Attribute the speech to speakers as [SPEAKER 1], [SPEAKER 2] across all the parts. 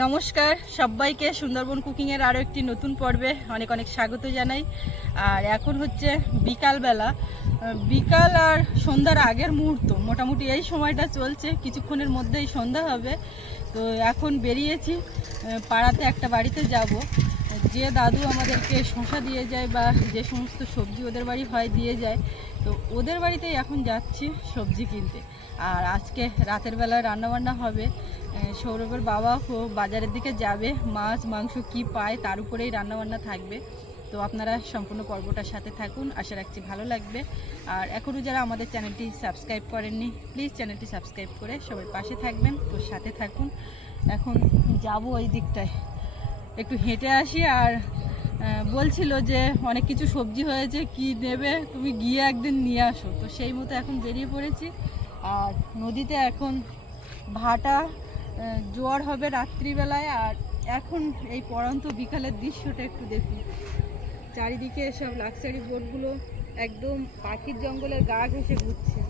[SPEAKER 1] নমস্কার, সবাইকে সুন্দরবন কুকিংয়ের আরও একটি নতুন পর্বে অনেক অনেক স্বাগত জানাই। আর এখন হচ্ছে বিকালবেলা। বিকাল আর সন্ধ্যার আগের মুহূর্ত, মোটামুটি এই সময়টা চলছে, কিছুক্ষণের মধ্যেই সন্ধ্যা হবে। তো এখন বেরিয়েছি পাড়াতে একটা বাড়িতে যাব। যে দাদু আমাদেরকে শশা দিয়ে যায় বা যে সমস্ত সবজি ওদের বাড়ি হয় দিয়ে যায়, তো ওদের বাড়িতেই এখন যাচ্ছি সবজি কিনতে। আর আজকে রাতের বেলায় রান্নাবান্না হবে। সৌরভের বাবা বাজারের দিকে যাবে, মাছ, মাংস কি পায় তার উপরেই রান্নাবান্না থাকবে। তো আপনারা সম্পূর্ণ পর্বটার সাথে থাকুন, আশা রাখছি ভালো লাগবে। আর এখনও যারা আমাদের চ্যানেলটি সাবস্ক্রাইব করেননি, প্লিজ চ্যানেলটি সাবস্ক্রাইব করে সবাই পাশে থাকবেন, তো সাথে থাকুন। এখন যাব ওই দিকটায়। একটু হেঁটে আসি আর বলছিল যে অনেক কিছু সবজি হয়েছে, কি নেবে তুমি গিয়ে একদিন নিয়ে আসো। তো সেই মতো এখন বেরিয়ে পড়েছি। আর নদীতে এখন ভাটা জোয়ার হবে রাত্রিবেলায়, আর এখন এই পরন্ত বিকালের দৃশ্যটা একটু দেখি। চারিদিকে সব লাক্সারি বোটগুলো একদম পাখির জঙ্গলের গা ঘেসে ঘুরছে।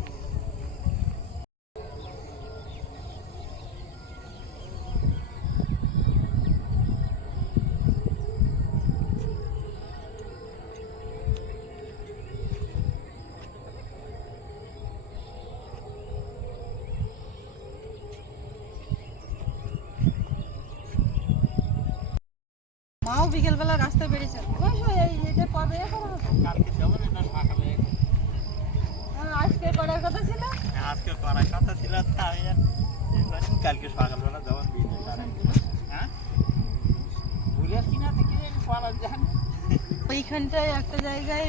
[SPEAKER 1] বিকেলবেলা রাস্তায় বেরিয়েছে। ওই সময় এই এটা কবে এ
[SPEAKER 2] কালকে যাব না সকালে
[SPEAKER 1] আজকে করার কথা ছিল?
[SPEAKER 2] আজকে করার কথা ছিল। কালকে সকালবেলা হ্যাঁ?
[SPEAKER 1] ওইখানটায় একটা জায়গায়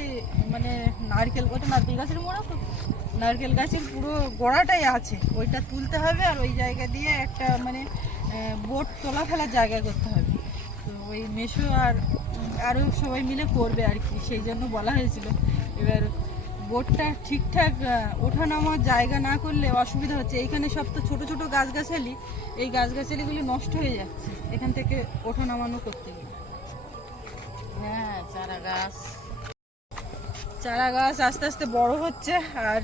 [SPEAKER 1] মানে নারকেল ওটা নারকেল গাছের মোড়া তো? নারকেল গাছের পুরো গোড়াটাই আছে। ওইটা তুলতে হবে আর ওই জায়গা দিয়ে একটা মানে বোট তোলা ফেলার জায়গা করতে হবে। ওই মেশো আর আরও সবাই মিলে করবে আর কি সেই জন্য বলা হয়েছিল। এবার বোটটা ঠিকঠাক ওঠানামার জায়গা না করলে অসুবিধা হচ্ছে। এইখানে সব তো ছোটো ছোটো গাছগাছালি এই গাছগাছালিগুলি নষ্ট হয়ে যাচ্ছে। এখান থেকে ওঠানামানো করতে গিয়ে।
[SPEAKER 3] হ্যাঁ চারা গাছ
[SPEAKER 1] চারা গাছ আস্তে আস্তে বড় হচ্ছে আর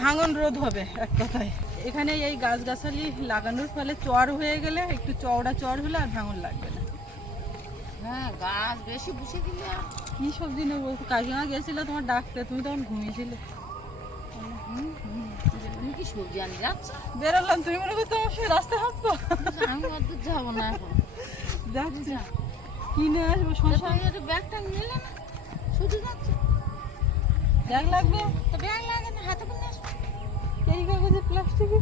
[SPEAKER 1] ভাঙন রোধ হবে এক কথায়। এখানে এই গাছগাছালি লাগানোর ফলে চর হয়ে গেলে একটু চওড়া চর হলে আর ভাঙন লাগবে
[SPEAKER 3] হ্যাঁ গাছ বেশি
[SPEAKER 1] কি সবজি নেব? কাকিমা গেছিল তোমার ডাকতে তুমি তখন ঘুমিয়েছিলে।
[SPEAKER 3] তুমি কি সবজি আনতে যাচ্ছ?
[SPEAKER 1] বেরোলাম তুমি মনে করছ আমার হাঁটবো?
[SPEAKER 3] আমি অদ্ভুত যাব না এখন।
[SPEAKER 1] যাচ্ছি। কিনে আসব শশা?
[SPEAKER 3] ব্যাগটা নিলে না শুধু যাচ্ছ।
[SPEAKER 1] ব্যাগ লাগবে?
[SPEAKER 3] তো ব্যাগ লাগে না হাতে করে আসব।
[SPEAKER 1] এই কাগজে প্লাস্টিকে?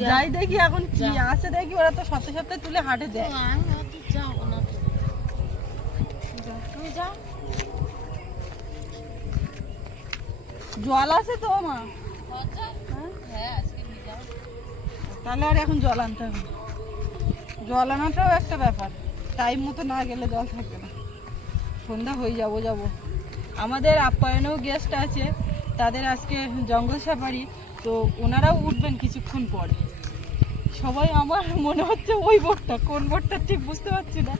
[SPEAKER 1] যাই দেখি এখন কি আছে দেখি ওরা তো সপ্তাহে সপ্তাহে তুলে হাটে দেয়। জল আছে তো মা?
[SPEAKER 3] হ্যাঁ? যাও।
[SPEAKER 1] তাহলে আর এখন জল আনতে হবে। জল আনাটাও একটা ব্যাপার। টাইম মতো না গেলে জল থাকবে না। সন্ধ্যা হয়ে যাব যাব। আমাদের আপ্যায়নেও গেস্ট আছে। তাদের আজকে জঙ্গল সাফারি তো ওনারাও উঠবেন কিছুক্ষণ পরে। সবাই আমার মনে হচ্ছে ওই বোটটা। কোন বোটটা ঠিক বুঝতে পারছি না।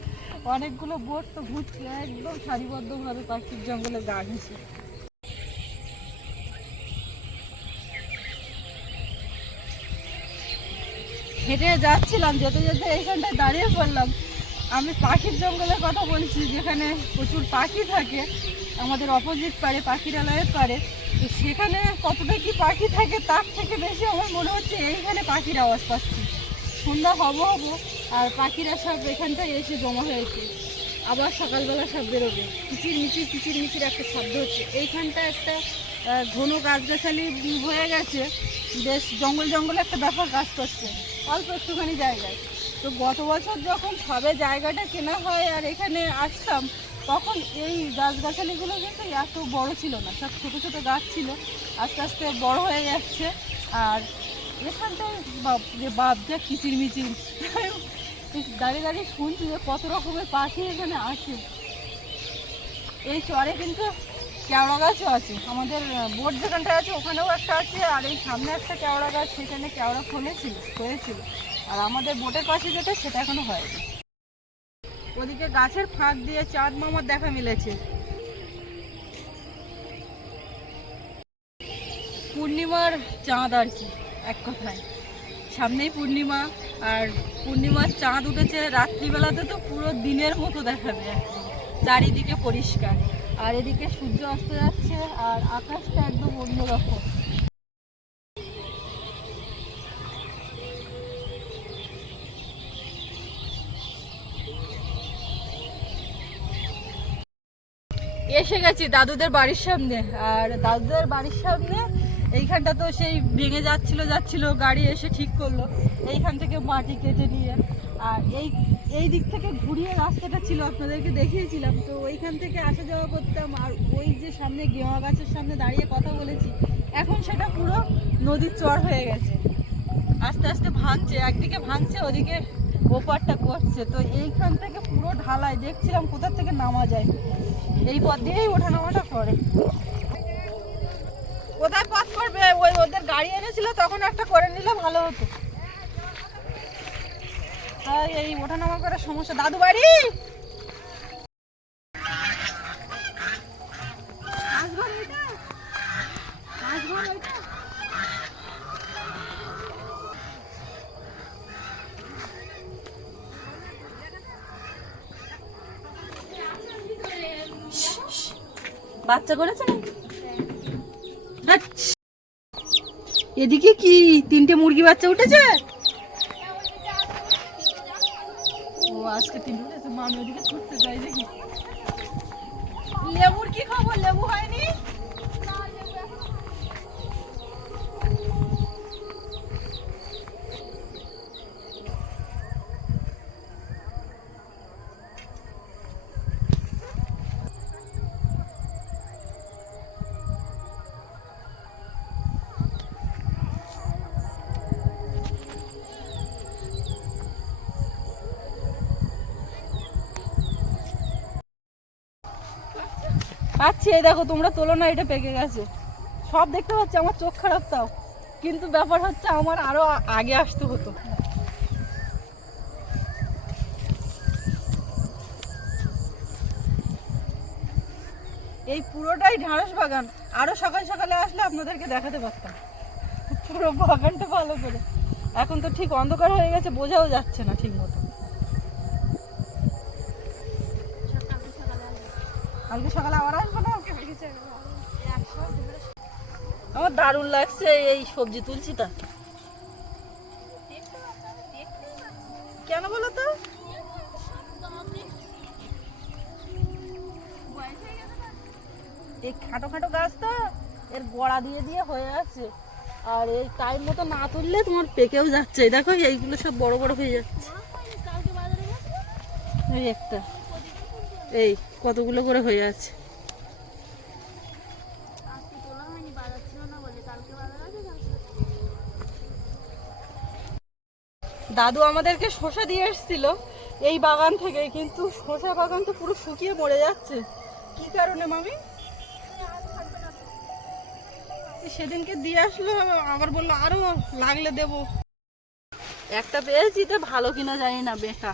[SPEAKER 1] অনেকগুলো বোট তো ঘুরছে, একদম সারিবদ্ধভাবে পাখির জঙ্গলে গা হেঁটে যাচ্ছিলাম, যেতে যেতে এইখানটায় দাঁড়িয়ে পড়লাম। আমি পাখির জঙ্গলের কথা বলছি, যেখানে প্রচুর পাখি থাকে, আমাদের অপোজিট পারে পাখিরালয়ের পারে তো সেখানে কতটা কি পাখি থাকে, তার থেকে বেশি আমার মনে হচ্ছে এইখানে পাখির আওয়াজ পাচ্ছি। সন্ধ্যা হব হব, আর পাখিরা সব এখানটায় এসে জমা হয়েছে। আবার সকালবেলা সব বেরোবে। কিচির মিচির কিচির মিচির একটা শব্দ হচ্ছে। এইখানটা একটা ঘন গাছগাছালি হয়ে গেছে। বেশ জঙ্গল জঙ্গল একটা ব্যাপার কাজ করছে। অল্প একটুখানি জায়গায়। তো গত বছর যখন সবে জায়গাটা কেনা হয় আর এখানে আসতাম, তখন এই গাছগাছালিগুলো কিন্তু এত বড় ছিল না। সব ছোটো ছোটো গাছ ছিল। আস্তে আস্তে বড় হয়ে যাচ্ছে। আর এখানটায় বাপ যে বাপ যা কিচির মিচির দাঁড়িয়ে দাঁড়িয়ে শুনছি যে কত রকমের পাখি এখানে আসে এই চরে কিন্তু কেওড়া গাছও আছে। আমাদের বোট যেখানটা আছে, ওখানেও একটা আছে, আর এই সামনে একটা কেওড়া গাছ, সেখানে কেওড়া ফলেছিল, হয়েছিল। আর আমাদের বোটের পাশে যেটা, সেটা এখনও হয়নি। ওদিকে গাছের ফাঁক দিয়ে চাঁদ মামার দেখা মিলেছে। পূর্ণিমার চাঁদ আর কি। এক কথায়। সামনেই পূর্ণিমা, আর পূর্ণিমার চাঁদ উঠেছে রাত্রিবেলাতে তো পুরো দিনের মতো দেখাবে একদম। চারিদিকে পরিষ্কার। আর এদিকে সূর্য অস্ত যাচ্ছে, আর আকাশটা একদম অন্যরকম। এসে গেছি দাদুদের বাড়ির সামনে, আর দাদুদের বাড়ির সামনে এইখানটা তো সেই ভেঙে যাচ্ছিল যাচ্ছিল, গাড়ি এসে ঠিক করল। এইখান থেকে মাটি কেটে নিয়ে। আর এই এই দিক থেকে ঘুরিয়ে রাস্তাটা ছিল, আপনাদেরকে দেখিয়েছিলাম। তো ওইখান থেকে আসা যাওয়া করতাম, আর ওই যে সামনে গেওয়া গাছের সামনে দাঁড়িয়ে কথা বলেছি, এখন সেটা পুরো নদীর চর হয়ে গেছে। আস্তে আস্তে ভাঙছে, একদিকে ভাঙছে, ওদিকে ওপারটা করছে। তো এইখান থেকে পুরো ঢালাই, দেখছিলাম কোথা থেকে নামা যায়। এই পথ দিয়েই ওঠা নামাটা করে। কোথায় পথ করবে? ওই ওদের গাড়ি এনেছিল তখন একটা করে নিলে ভালো হতো। তাই এই ওঠানামা করার সমস্যা। দাদু বাড়ি? বাচ্চা করেছে নাকি? এদিকে কি তিনটে মুরগি বাচ্চা উঠেছে? পাচ্ছি, এই দেখো তোমরা তোলো না, এটা পেকে গেছে। সব দেখতে পাচ্ছি, আমার চোখ খারাপ তাও। কিন্তু ব্যাপার হচ্ছে, আমার আরও আগে আসতে হতো। এই পুরোটাই ঢাঁড়স বাগান। আরও সকাল সকালে আসলে আপনাদেরকে দেখাতে পারতাম। পুরো বাগানটা ভালো করে। এখন তো ঠিক অন্ধকার হয়ে গেছে, বোঝাও যাচ্ছে না ঠিক মতো। কালকে সকালে আবার আমার দারুণ লাগছে এই সবজি তুলছি তা কেন বলো তো? এই খাটো খাটো গাছ তো, এর গোড়া দিয়ে দিয়ে হয়ে আছে। আর এই টাইম মতো না তুললে তোমার পেকেও যাচ্ছে। দেখো, এইগুলো সব বড় বড় হয়ে যাচ্ছে। এই একটা। এই কতগুলো করে হয়ে আছে? দাদু আমাদেরকে শসা দিয়ে এসেছিল এই বাগান থেকে, কিন্তু শসা বাগান তো পুরো শুকিয়ে মরে যাচ্ছে। কি কারণে, মামি? সেদিনকে দিয়ে আসলো, আবার বলল আরও লাগলে দেবো। একটা পেয়েছি তো ভালো কিনা জানি না, বেটা।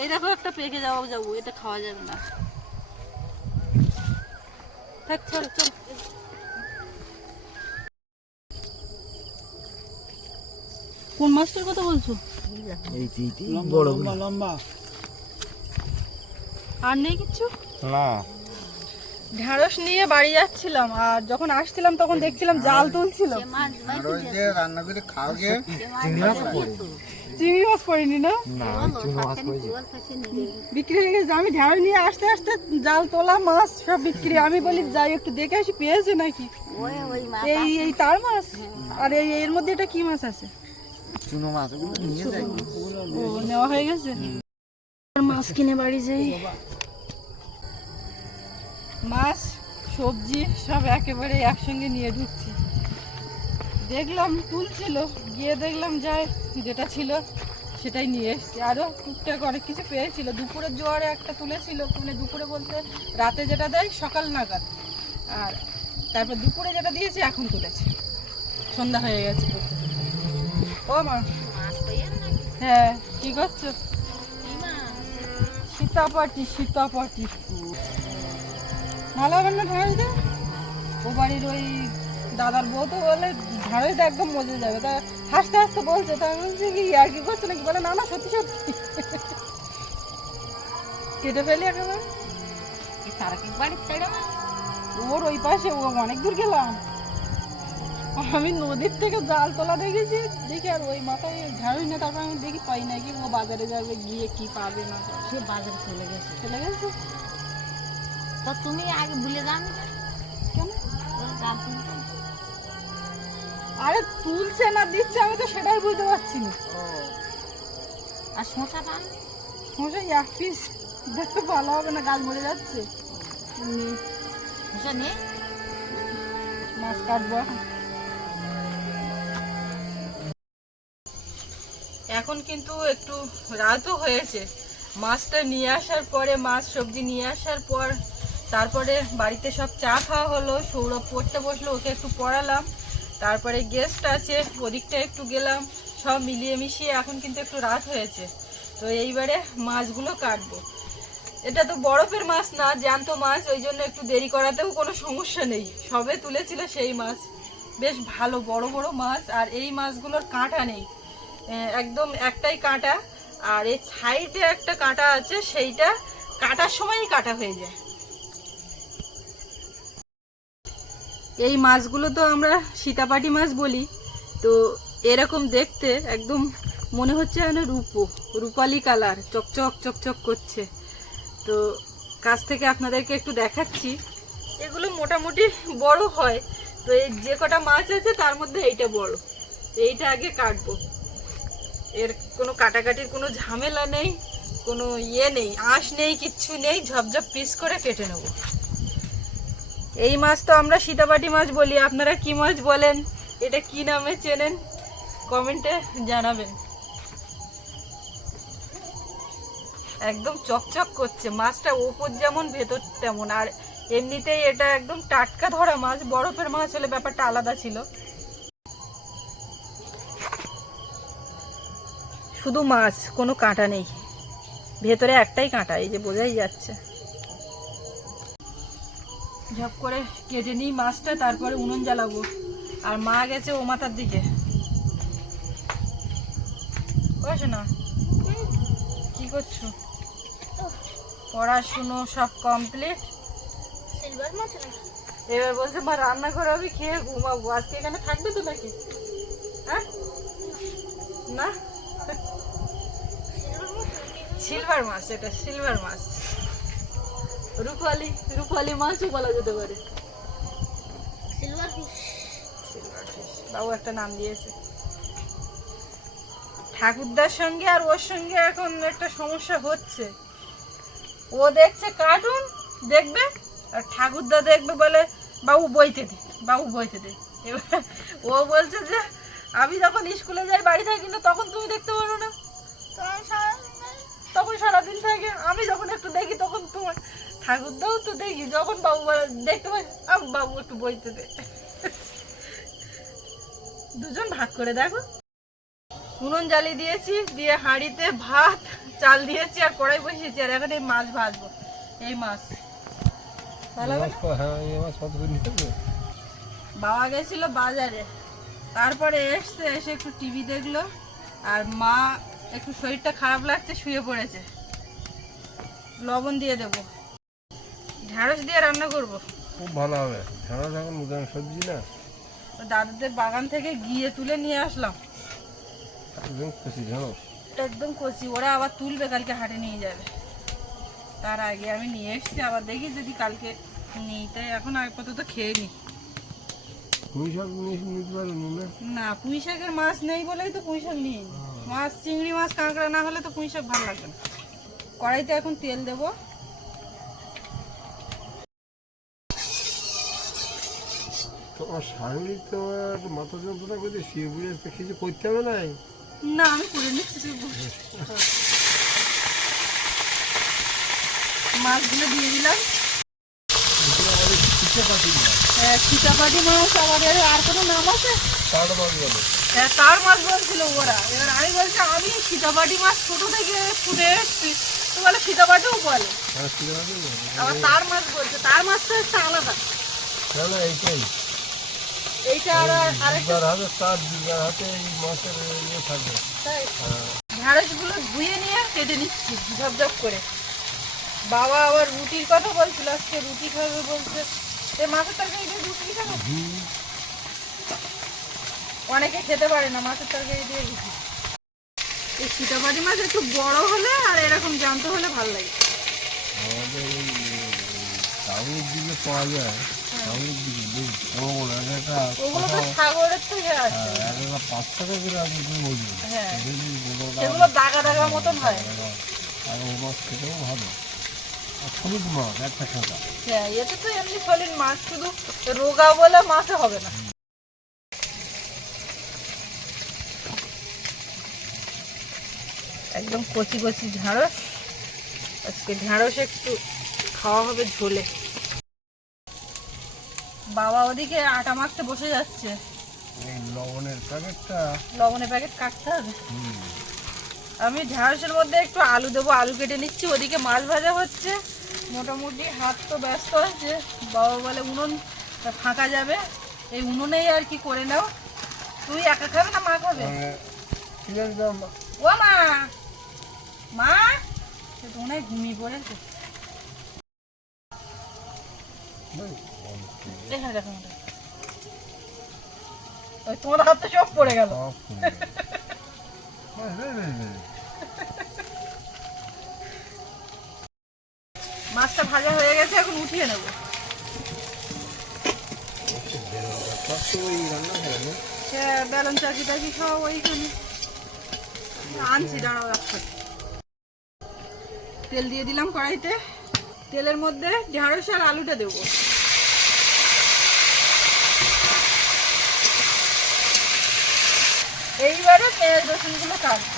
[SPEAKER 1] এই দেখো, একটা পেকে যাওয়া যাব, এটা খাওয়া যাবে না। থাক, চল চল। কোন মাছটার কথা বলছো?
[SPEAKER 2] বড় লম্বা
[SPEAKER 1] আর নেই কিচ্ছু?
[SPEAKER 2] না।
[SPEAKER 1] ঢ্যাঁড়স নিয়ে বাড়ি যাচ্ছিলাম আর যখন আসছিলাম তখন দেখছিলাম জাল তুলছিল। চিংড়ি মাছ পড়িনি না?
[SPEAKER 2] না চুনো মাছ পড়েছে।
[SPEAKER 1] বিক্রি হয়ে গেছে আমি ঢ্যাঁড়স নিয়ে আসতে আসতে জাল তোলা মাছ সব বিক্রি। আমি বলি যাই একটু দেখে আসি পেয়েছে নাকি? এই এই তার মাছ? আর এই এর মধ্যে এটা কি মাছ আছে?
[SPEAKER 4] চুনো মাছ নিয়ে যাই।
[SPEAKER 1] ও, নেওয়া হয়ে গেছে? মাছ কিনে বাড়ি যাই। মাছ, সবজি সব একেবারে একসঙ্গে নিয়ে ঢুকছি। দেখলাম গিয়ে দেখলাম যাই, যেটা ছিল সেটাই নিয়ে এসছি। আরও টুকটাক অনেক কিছু পেয়েছিল। দুপুরের জোয়ারে একটা তুলেছিল মানে দুপুরে বলতে রাতে যেটা দেয় সকাল নাগাদ। আর তারপর দুপুরে যেটা দিয়েছি, এখন তুলেছি। সন্ধ্যা হয়ে গেছে ও মা হ্যাঁ কি করছ? সীতাপাটি সীতাপাটি ভালো হবে না দে ও বাড়ির ওই দাদার বউ তো বলে ঢাড়ইটা একদম মজে যাবে। তা হাসতে হাসতে বলছে তা বলছি কি আর কি করছ নাকি? বলে না না সত্যি সত্যি। কেটে ফেলি একেবারে। ওর ওই পাশে ও অনেক দূর গেলাম। আমি নদীর থেকে জাল তোলা দেখেছি দেখি আর ওই মাথায় ঝাড়ুই না তারপর আমি দেখি পাই না কি ও বাজারে যাবে গিয়ে কি পাবে না
[SPEAKER 3] সে বাজারে চলে গেছে।
[SPEAKER 1] চলে গেছে?
[SPEAKER 3] তা তুমি আগে ভুলে যাওনি?
[SPEAKER 1] কেন? আরে তুলছে না দিচ্ছে আমি তো সেটাই বুঝতে পারছি না।
[SPEAKER 3] আর আনবে
[SPEAKER 1] মশাই এক পিস দেখতে ভালো হবে না গাছ মরে যাচ্ছে।
[SPEAKER 3] শোঁচা নেই?
[SPEAKER 1] মাছ কাটবো এখন কিন্তু একটু রাতও হয়েছে। মাছটা নিয়ে আসার পরে, মাছ, সবজি নিয়ে আসার পর, তারপরে বাড়িতে সব চা খাওয়া হলো। সৌরভ পড়তে বসল, ওকে একটু পড়ালাম। তারপরে গেস্ট আছে ওদিকটা একটু গেলাম। সব মিলিয়ে মিশিয়ে এখন কিন্তু একটু রাত হয়েছে। তো এইবারে মাছগুলো কাটবো। এটা তো বরফের মাছ না, জ্যান্ত মাছ, ওই জন্য একটু দেরি করাতেও কোনো সমস্যা নেই। সবে তুলেছিল সেই মাছ। বেশ ভালো, বড় বড় মাছ, আর এই মাছগুলোর কাঁটা নেই। একদম একটাই কাঁটা। আর এই সাইডে একটা কাঁটা আছে, সেইটা কাটার সময়ই কাটা হয়ে যায়। এই মাছগুলো তো আমরা সীতাপাটি মাছ বলি, তো এরকম দেখতে একদম মনে হচ্ছে যেন রূপো, রূপালি কালার, চকচক চকচক করছে। তো কাছ থেকে আপনাদেরকে একটু দেখাচ্ছি। এগুলো মোটামুটি বড় হয়, তো এই যে কটা মাছ আছে তার মধ্যে এইটা বড়। এইটা আগে কাটবো। এর কোনো কাটাকাটির কোনো ঝামেলা নেই, কোনো ইয়ে নেই, আঁশ নেই, কিচ্ছু নেই, ঝপঝপ পিস করে কেটে নেব। এই মাছ তো আমরা সীতাবাটি মাছ বলি, আপনারা কি মাছ বলেন? এটা কি নামে চেনেন? কমেন্টে জানাবেন। একদম চকচক করছে, মাছটা ওপর যেমন, ভেতর তেমন, আর এমনিতেই এটা একদম টাটকা ধরা মাছ, বরফের মাছ হলে ব্যাপারটা আলাদা ছিল। শুধু মাছ কোনো কাঁটা নেই। ভেতরে একটাই কাঁটা এই যে বোঝাই যাচ্ছে। ঝপ করে কেটে নিই মাছটা তারপরে উনুন জ্বালাবো। আর মা গেছে ও মাথার দিকে। না? কি করছ? পড়াশুনো সব কমপ্লিট
[SPEAKER 3] সিলভার মাছ নাকি
[SPEAKER 1] এবার বলছে মা রান্না করে আমি খেয়ে ঘুমাবো। আজকে এখানে থাকবে তো নাকি? হ্যাঁ? না? সিলভার মাছ এটা সিলভার মাছ। রূপালি রূপালি মাছও বলা যেতে পারে।
[SPEAKER 3] সিলভার ফিশ
[SPEAKER 1] সিলভার ফিশ বাবু একটা নাম দিয়েছে। ঠাকুরদার সঙ্গে আর ওর সঙ্গে এখন একটা সমস্যা হচ্ছে। ও দেখছে কার্টুন দেখবে আর ঠাকুরদা দেখবে বলে বাবু বইতে দে বাবু বইতে দে। এবার ও বলছে যে আমি যখন স্কুলে যাই বাড়ি থাকি না তখন তুমি দেখতে পারো না।
[SPEAKER 3] তোমার সারাদিন
[SPEAKER 1] তখন সারাদিন থাকে আমি যখন একটু দেখি তখন তোমার ঠাকুরদাও তো দেখি যখন বাবু দেখতে পাই? আম বাবু একটু বইতে দে। দুজন ভাগ করে দেখো। উনুন জ্বালিয়ে দিয়েছি দিয়ে হাঁড়িতে ভাত চাল দিয়েছি আর কড়াই বসিয়েছি আর এখন এই মাছ ভাজবো। এই মাছ। না? বাবা গেছিল বাজারে। তারপরে এসছে এসে একটু টিভি দেখল আর মা একটু শরীরটা খারাপ লাগছে শুয়ে পড়েছে। লবণ দিয়ে দেবো। ঢ্যাঁড়স দিয়ে রান্না করব।
[SPEAKER 5] খুব ভালো হবে। ঢেঁড়স এখন নতুন সবজি না?
[SPEAKER 1] দাদাদের বাগান থেকে গিয়ে তুলে নিয়ে আসলাম।
[SPEAKER 5] একদম খুশি ঢেঁড়স
[SPEAKER 1] একদম কচি। ওরা আবার তুলবে কালকে হাটে নিয়ে যাবে। তার আগে আমি নিয়ে এসছি আবার দেখি যদি কালকে নিই। তাই এখন আপাতত খেয়ে নিই
[SPEAKER 5] পুঁই শাক নিতে পারেন না
[SPEAKER 1] পুঁই শাকের মাছ নেই বলেই তো পুঁই শাক নিয়ে মাছ চিংড়ি মাছ কাঁকড়া না হলে তো পুঁই শাক ভালো লাগবে না। কড়াইতে এখন তেল দেবো।
[SPEAKER 5] তো আমার তো আর মাথা যন্ত্রণা করছে শুয়ে বুড়ে কিছু করতে হবে
[SPEAKER 1] না? আমি করে নিচ্ছি মাছগুলো দিয়ে দিলাম। হ্যাঁ সীতাপাটি মাছ আমাদের আর কোনো নাম আছে? হ্যাঁ তার মাছ বলছিল ওরা। এবার আমি বলছি আমি সীতাপাটি মাছ ছোট থেকে শুনে এসছি। তো বলে সীতাপাটিও বলে।
[SPEAKER 5] হ্যাঁ আছে
[SPEAKER 1] আবার তার মাছ বলছে তার মাছটা একটা আলাদা।
[SPEAKER 5] এইটাই।
[SPEAKER 1] এইটা আর আরেকটা
[SPEAKER 5] হাতে তার দুর্গার হাতে এই মাছের ইয়ে থাকবে।
[SPEAKER 1] তাই। ঢ্যাঁড়সগুলো ধুয়ে নিয়ে কেটে নিচ্ছি ঝপঝপ করে। বাবা আবার রুটির কথা বলছিল আজকে রুটি খাবে বলছে। মাছের তরকারি রুটি খাবে? অনেকে খেতে পারে না মাছের তরকারি দিয়ে রুটি এই সীতাবাড়ি মাছ একটু বড় হলে আর এরকম জান্ত হলে ভালো লাগে।
[SPEAKER 5] আমাদের এই টাউনের দিকে পাওয়া যায় টাউনের দিকে বেশ বড় বড় এক একটা
[SPEAKER 1] ওগুলো তো সাগরের থেকে আসে।
[SPEAKER 5] এক একটা পাঁচ টাকা করে আমি বলছি।
[SPEAKER 1] সেগুলো দাগা দাগা মতন হয়।
[SPEAKER 5] আর ও মাছ খেতেও ভালো। আর মাছ একটা খাঁচা
[SPEAKER 1] হ্যাঁ এতে তো এমনি সলিড মাছ শুধু রোগা বলে মাছে হবে না। একদম কচি কচি ঢ্যাঁড়স। আজকে ঢ্যাঁড়স একটু খাওয়া হবে ঝোলে। বাবা ওদিকে আটা মাখতে বসে যাচ্ছে।
[SPEAKER 5] লবণের প্যাকেটটা।
[SPEAKER 1] লবণের প্যাকেট কাটতে হবে? আমি ঢ্যাঁড়সের মধ্যে একটু আলু দেবো আলু কেটে নিচ্ছি ওদিকে মাছ ভাজা হচ্ছে। মোটামুটি হাত তো ব্যস্ত আছে। বাবা বলে উনুন ফাঁকা যাবে। এই উনুনেই আর কি করে নাও। তুই একা খাবে না মা খাবে? ও মা! মা সে তো মনে হয় ঘুমিয়ে পড়েছে। দেখা দেখো ওই তোমার হাত তো সব পড়ে গেল।
[SPEAKER 5] সব।
[SPEAKER 1] মাছটা ভাজা হয়ে গেছে এখন উঠিয়ে নেব।
[SPEAKER 5] সব
[SPEAKER 1] বেলন চাকি টাকি খাওয়া ওইখানে। আনছি দাঁড়াও রাখতে তেল দিয়ে দিলাম কড়াইতে। তেলের মধ্যে ঢেঁড়স আর আলুটা দেবো। এইবারে পেঁয়াজ রসুনগুলো কাটবো।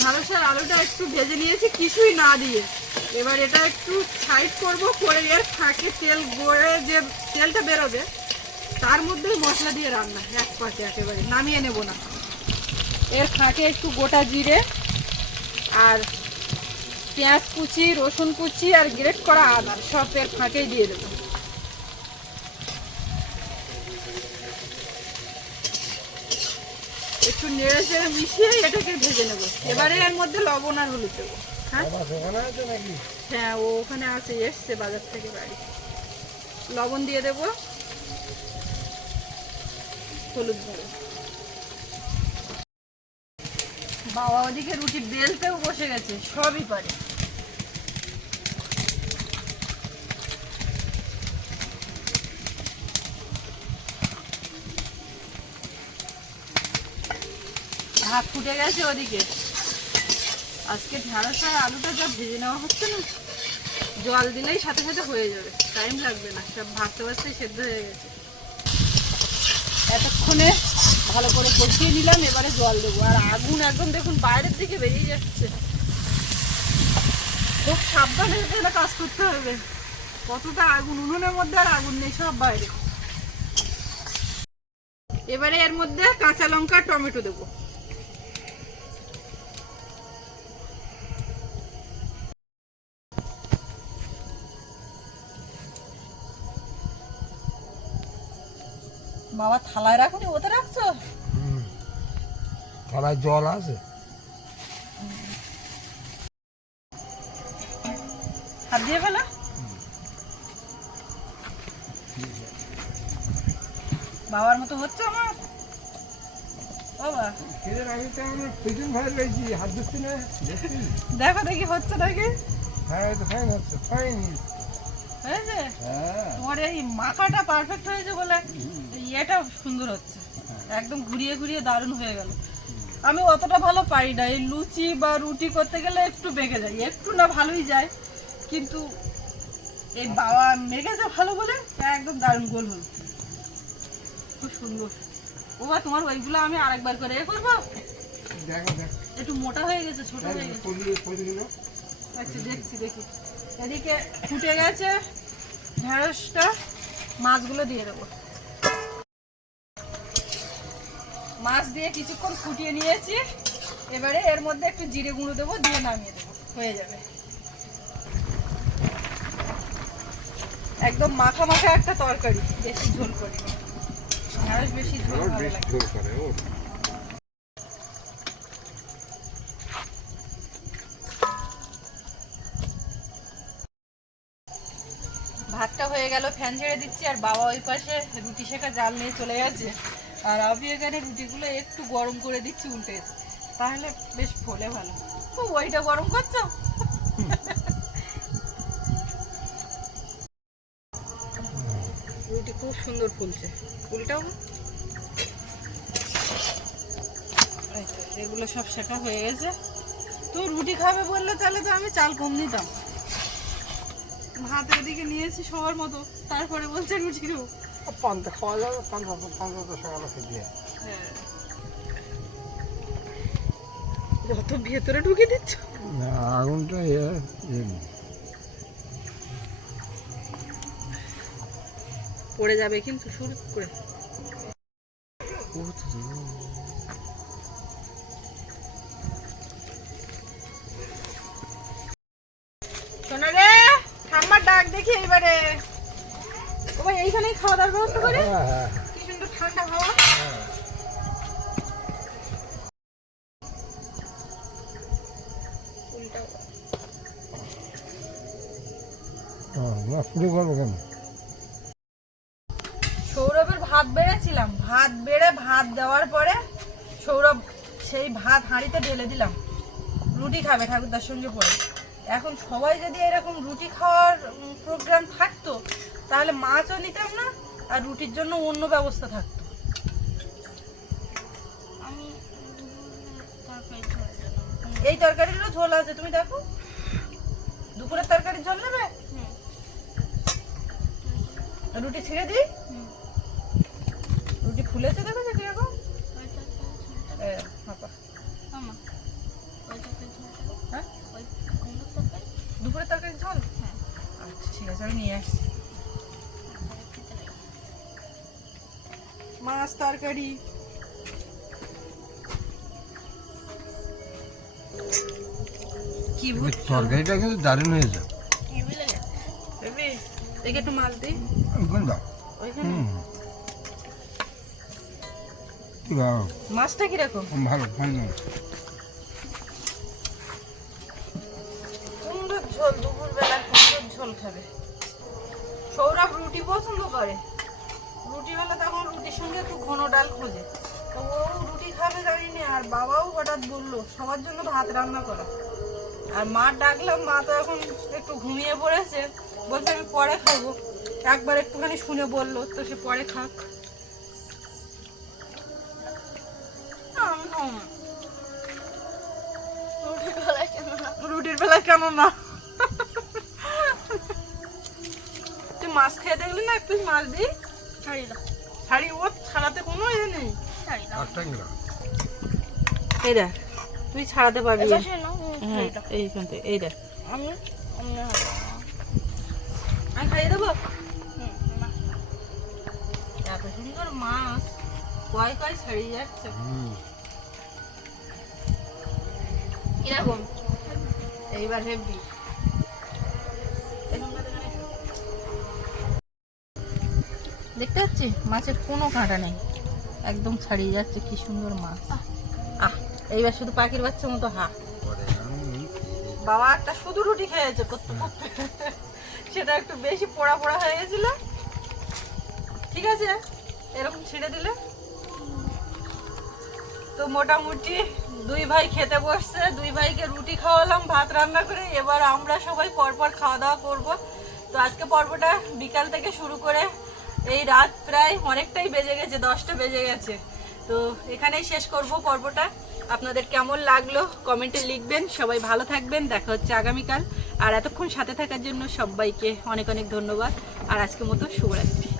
[SPEAKER 1] ঢ্যাঁড়সের আলুটা একটু ভেজে নিয়েছি, কিছুই না দিয়ে। এবার এটা একটু সাইড করব, করে এর ফাঁকে তেল গড়ে যে তেলটা বেরোবে তার মধ্যেই মশলা দিয়ে রান্না এক পাশে একেবারে নামিয়ে নেব না। এর ফাঁকে একটু গোটা জিরে আর পেঁয়াজ কুচি রসুন কুচি আর গ্রেট করা আদা সব এর ফাঁকেই দিয়ে দেবো। একটু নেড়ে চেড়ে মিশিয়ে এটাকে ভেজে নেব। এবারে এর মধ্যে লবণ আর হলুদ দেবো। হ্যাঁ? হ্যাঁ ও ওখানে আছে এসছে বাজার থেকে বাড়ি। লবণ দিয়ে দেবো। হলুদ দেবো বাবা ওদিকে রুটি বেলতেও বসে গেছে, সবই পারে। ভাত ফুটে গেছে ওদিকে। আজকে ঢেঁড়স আর আলুটা যা ভেজে নেওয়া হচ্ছে না, জল দিলেই সাথে সাথে হয়ে যাবে টাইম লাগবে না, সব ভাজতে ভাজতে সেদ্ধ হয়ে গেছে। এতক্ষণে ভালো করে কষিয়ে নিলাম, এবারে জল দেবো। আর আগুন একদম দেখুন বাইরের দিকে বেরিয়ে যাচ্ছে। খুব সাবধানে এখানে কাজ করতে হবে। কতটা আগুন, উনুনের মধ্যে আর আগুন নেই, সব বাইরে। এবারে এর মধ্যে কাঁচা লঙ্কা, টমেটো দেবো। বাবা থালায় রাখুনি ওতে রাখছো?
[SPEAKER 5] থালায় জল আছে।
[SPEAKER 1] হাত দিয়ে ফেলো। বাবার মতো হচ্ছে আমার। দেখো দেখি হচ্ছে নাকি?
[SPEAKER 5] হ্যাঁ হ্যাঁ
[SPEAKER 1] তোমার এই মাখাটা পারফেক্ট হয়েছে বলে। ইয়েটা সুন্দর হচ্ছে। একদম ঘুরিয়ে ঘুরিয়ে দারুণ হয়ে গেল। আমি অতটা ভালো পারি না। এই লুচি বা রুটি করতে গেলে একটু বেঁকে যায়। একটু না ভালোই যায়। কিন্তু এই বাবা মেঘেছে ভালো বলে একদম দারুণ গোল হল। খুব সুন্দর। ও বা তোমার ওইগুলো আমি আরেকবার করে এ করব? একটু মোটা হয়ে গেছে ছোট হয়ে গেছে।
[SPEAKER 5] পরিয়ে পরিয়ে
[SPEAKER 1] আচ্ছা দেখছি দেখি। এদিকে ফুটে গেছে ঢেঁড়সটা। মাছগুলো দিয়ে দেবো। মাছ দিয়ে কিছুক্ষণ ফুটিয়ে নিয়েছি। এবারে এর মধ্যে একটু জিরে গুঁড়ো দেবো দিয়ে নামিয়ে দেবো। হয়ে যাবে। একদম মাখা মাখা একটা তরকারি বেশি ঝোল করি ঢেঁড়স বেশি ঝোল ভালো লাগে। ভাতটা হয়ে গেল ফ্যান ছেড়ে দিচ্ছি আর বাবা ওই পাশে রুটি শেখা জাল নিয়ে চলে গেছে। আর আমি এখানে রুটিগুলো একটু গরম করে দিচ্ছি উল্টে তাহলে বেশ ফোলে ভালো। ও, ওইটা গরম করছ? রুটি খুব সুন্দর ফুলছে। উল্টাও এগুলো সব শেখা হয়ে গেছে। তো রুটি খাবে বললে তাহলে তো আমি চাল কম দিতাম ভাত এদিকে নিয়েছি সবার মতো তারপরে বলছে রুটি দেবো
[SPEAKER 5] পান্তা খাওয়া যাবে পান্তা পান্তা তো সকালে খেতে
[SPEAKER 1] যত ভেতরে ঢুকে দিচ্ছ
[SPEAKER 5] না আগুনটা ইয়ে
[SPEAKER 1] পড়ে যাবে কিন্তু শুরু করে
[SPEAKER 5] না শুরু করব কেন
[SPEAKER 1] সৌরভের ভাত বেড়েছিলাম। ভাত বেড়ে ভাত দেওয়ার পরে সৌরভ সেই ভাত হাঁড়িতে ঢেলে দিলাম। রুটি খাবে ঠাকুরদার সঙ্গে পড়ে এখন সবাই যদি এরকম রুটি খাওয়ার প্রোগ্রাম থাকতো তাহলে মাছও নিতাম না আর রুটির জন্য অন্য ব্যবস্থা থাকতো। এই তরকারিরও ঝোল আছে তুমি দেখো। দুপুরের তরকারির ঝোল নেবে? রুটি ছিঁড়ে দিই রুটি খুলেছে দেখেছ কীরকম। হ্যাঁ?
[SPEAKER 3] ওই তরকারি
[SPEAKER 1] ঝোল? আচ্ছা ঠিক আছে, আমি নিয়ে আসছি। মাছ তরকারি।
[SPEAKER 5] তরকারিটা কিন্তু দারুণ হয়েছে।
[SPEAKER 1] একে একটু মাছ দিই ওইখানে?
[SPEAKER 5] হুম। কি ভালো
[SPEAKER 1] মাছটা কীরকম?
[SPEAKER 5] ভালো ভালো
[SPEAKER 1] কুমড়োর ঝোল দুপুর বেলা কুমড়োর ঝোল খাবে। সৌরভ রুটি পছন্দ করে। রুটি বেলা তখন রুটির সঙ্গে একটু ঘন ডাল খোঁজে। তো ও রুটি খাবে জানি না আর বাবাও হঠাৎ বলল সবার জন্য ভাত রান্না করা। আর মা ডাকলাম মা তো এখন একটু ঘুমিয়ে পড়েছে। বলছে আমি পরে খাব। একবার একটুখানি শুনে বলল তো সে পরে খাক। না।
[SPEAKER 3] না?
[SPEAKER 1] রুটির বেলা কেন না? তুই মাছ খেয়ে দেখলি না? একটু মাছ দিই
[SPEAKER 3] ছাড়ি দাও
[SPEAKER 1] শাড়ি ও ছাড়াতে কোনো ইয়ে নেই।
[SPEAKER 3] ছাড়ি
[SPEAKER 1] এই দেখ তুই ছাড়াতে পারবি। হ্যাঁ
[SPEAKER 3] ছাড়ি
[SPEAKER 1] এইখান থেকে এই দেখ।
[SPEAKER 3] আমি আমি
[SPEAKER 1] খাইয়ে দেবো? এত সুন্দর মাছ কয় কয় ছাড়িয়ে যাচ্ছে?
[SPEAKER 3] কীরকম?
[SPEAKER 1] এইবার হেবি দেখতে পাচ্ছি? মাছের কোনো কাঁটা নেই। একদম ছাড়িয়ে যাচ্ছে। কি সুন্দর মাছ। আহ। এইবার শুধু পাখির বাচ্চার মতো হা। বাবা একটা শুধু রুটি খেয়েছে করতে করতে সেটা একটু বেশি পোড়া পোড়া হয়ে গেছিল। ঠিক আছে? এরকম ছেড়ে দিলে। তো মোটামুটি দুই ভাই খেতে বসছে, দুই ভাইকে রুটি খাওয়ালাম, ভাত রান্না করে। এবার আমরা সবাই পরপর খাওয়া দাওয়া করব। তো আজকে পর্বটা বিকাল থেকে শুরু করে এই রাত প্রায় অনেকটাই বেজে গেছে, দশটা বেজে গেছে। তো এখানেই শেষ করব পর্বটা। আপনাদের কেমন লাগল? কমেন্টে লিখবেন। সবাই ভালো থাকবেন। দেখা হচ্ছে আগামীকাল। আর এতক্ষণ সাথে থাকার জন্য সবাইকে অনেক অনেক ধন্যবাদ। আর আজকের মতো শুভরাত্রি।